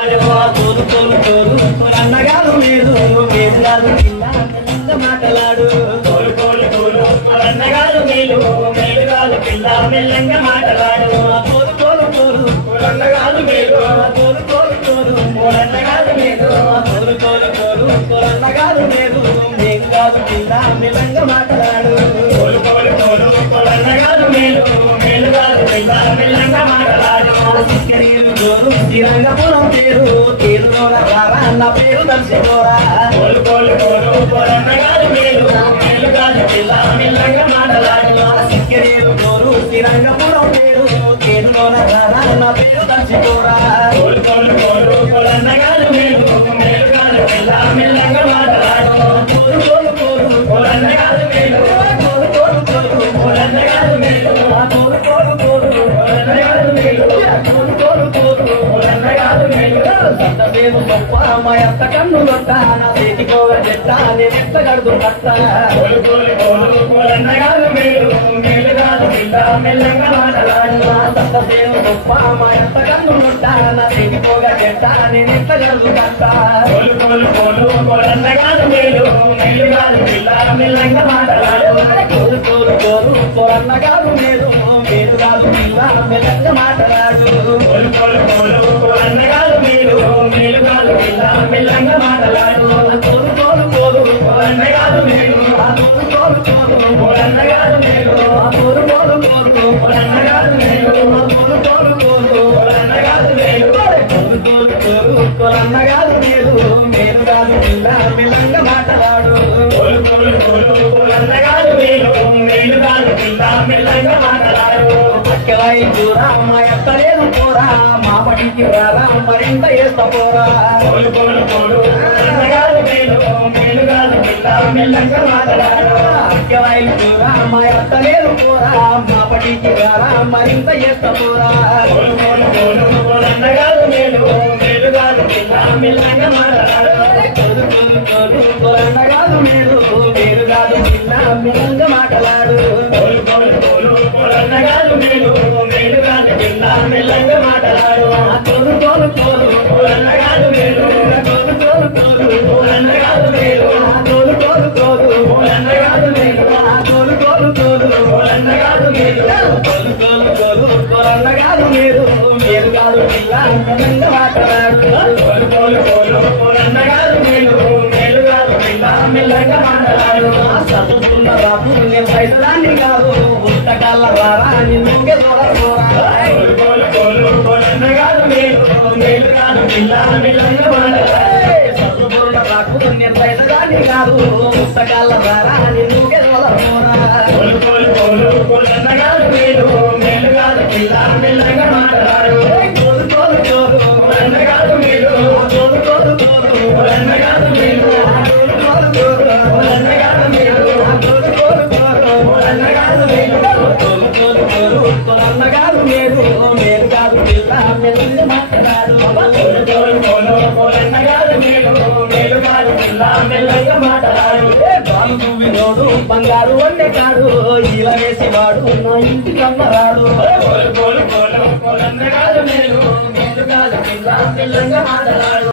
తోలు తోలు తోలు అన్నగారు మీరు మీరు కాదు పిల్ల మాటలాడు తోలు తోలు తోలు అన్నగారు మీరు మీరు కాదు పిల్ల మెల్లంగా మాటలాడు తోలు తోలు తోలు అన్నగారు మీరు తోలు తోలు తోలు అన్నగారు మీరు తోలు తోలు తోలు అన్నగారు మీరు మీరు కాదు పిల్ల మెల్లంగా మాటలాడు తోలు తోలు తోలు అన్నగారు మీరు మీరు కాదు పిల్ల మెల్లంగా మాటలాడు శ్రీరంగపురం పేరు తీరులోన రారా నా పేరు దర్శకోరా కోలు కోలు కోలు అన్నగారు మీరు మీరు కాదు పిల్ల మెల్లంగా మాటలాడు సిక్కిరేరు కోరు శ్రీరంగపురం పేరు తీరులోన రారా నా పేరు దర్శకోరా కోలు కోలు కోలు అన్నగారు మీరు మీరు కాదు పిల్ల మెల్లంగా మాటలాడు కోలు కోలు కోలు అన్నగారు మీరు కోలు కోలు కోలు అన్నగారు మీరు కోలు కోలు కోలు అన్నగారు మీరు కోలు కోలు కోలు అన్నగారు మీరు పేరు గొప్ప మా అత్త కన్ను లొట్ట నా చేతికోవ చెట్ట నేనెత్త గడుదు కట్ట కోలు కోలు కోలు అన్నగారు మీరు మీరు కాదు పిల్ల మెల్లంగా మాటలాడు అత్త పేరు గొప్ప మా అత్త కన్ను లొట్ట నా చేతికోవ చెట్ట నేనెత్త గడుదు కట్ట కోలు కోలు కోలు అన్నగారు మీరు మీరు కాదు పిల్ల మెల్లంగా మాటలాడు కోలు కోలు కోలు అన్నగారు మీరు మీరు కాదు పిల్ల మెల్లంగా మాటలాడు కోలు కోలు కోలు అన్నగారు మీరు మీరు కాదు పిల్ల మెల్లంగా మాటలాడు కోలు కోలు కోలు అన్నగారు మీరు కోలు కోలు కోలు అన్నగారు మీరు కోలు కోలు కోలు అన్నగారు మీరు కోలు కోలు కోలు అన్నగారు మీరు కోలు కోలు కోలు అన్నగారు మీరు మీరు కాదు పిల్ల మెల్లంగా మాటలాడు కోలు కోలు కోలు అన్నగారు మీరు మీరు కాదు పిల్ల మెల్లంగా మాటలాడు పక్కవాయి చూరా మా యొక్క లేదు పోరా మా పడికి రారా మరింత వేస్తా పోరా కోలు కోలు కోలు అన్నగారు మీరు మీరు కాదు పిల్ల మెల్లంగా మాటలాడు పక్కవాయి చూరా మా యొక్క లేదు పోరా మా పడికి రారా మరింత వేస్తా పోరా కోలు కోలు కోలు అన్నగారు మీరు మీరు కాదు పిల్ల మెల్లంగా మాటలాడు కోలు కోలు కోలు అన్నగారు మీరు మీరు కాదు పిల్ల మెల్లంగా మాటలాడు కోలు కోలు కోలు అన్నగారు మీరు మీరు కాదు పిల్ల మెల్లంగా మాటలాడు కోలు కోలు కోలు అన్నగారు మీరు కోలు కోలు కోలు అన్నగారు మీరు కోలు కోలు కోలు అన్నగారు మీరు కోలు కోలు కోలు అన్నగారు మీరు కోలు కోలు కోలు అన్నగారు మీరు మీరు కాదు పిల్ల మెల్లంగా మాటలాడు కోలు కోలు కోలు అన్నగారు మీరు మీరు కాదు పిల్ల మెల్లంగా మాటలాడు చదువుకున్న రాదు నేను పైసలాన్ని కాదు పుస్తకాల రారా నిన్నుకే చూడరా కోలు కోలు కోలు అన్నగారు మీరు మీరు కాదు పిల్ల మెల్లంగా మాటలాడు చదువుకున్న రాదు నేను పైసలాన్ని కాదు పుస్తకాల రారా నిన్నుకే చూడరా కోలు కోలు కోలు అన్నగారు మీరు మీరు కాదు పిల్ల మెల్లంగా మాటలాడు కోలు కోలు కోలు అన్నగారు మీరు కోలు కోలు కోలు అన్నగారు మీరు కోలు కోలు కోలు అన్నగారు మీరు కోలు కోలు కోలు అన్నగారు మీరు కోలు కోలు కోలు అన్నగారు మీరు మీరు కాదు పిల్ల మెల్లంగా మాటలాడు కోలు కోలు కోలు అన్నగారు మీరు మీరు కాదు పిల్ల మెల్లంగా మాటలాడు బాలు వినోడు బంగారు వండే కాడు ఇలా వేసేవాడు నా ఇంటికి అమ్మరాడు కోలు కోలు కోలు అన్నగారు మీరు మీరు కాదు పిల్ల మెల్లంగా మాటలాడు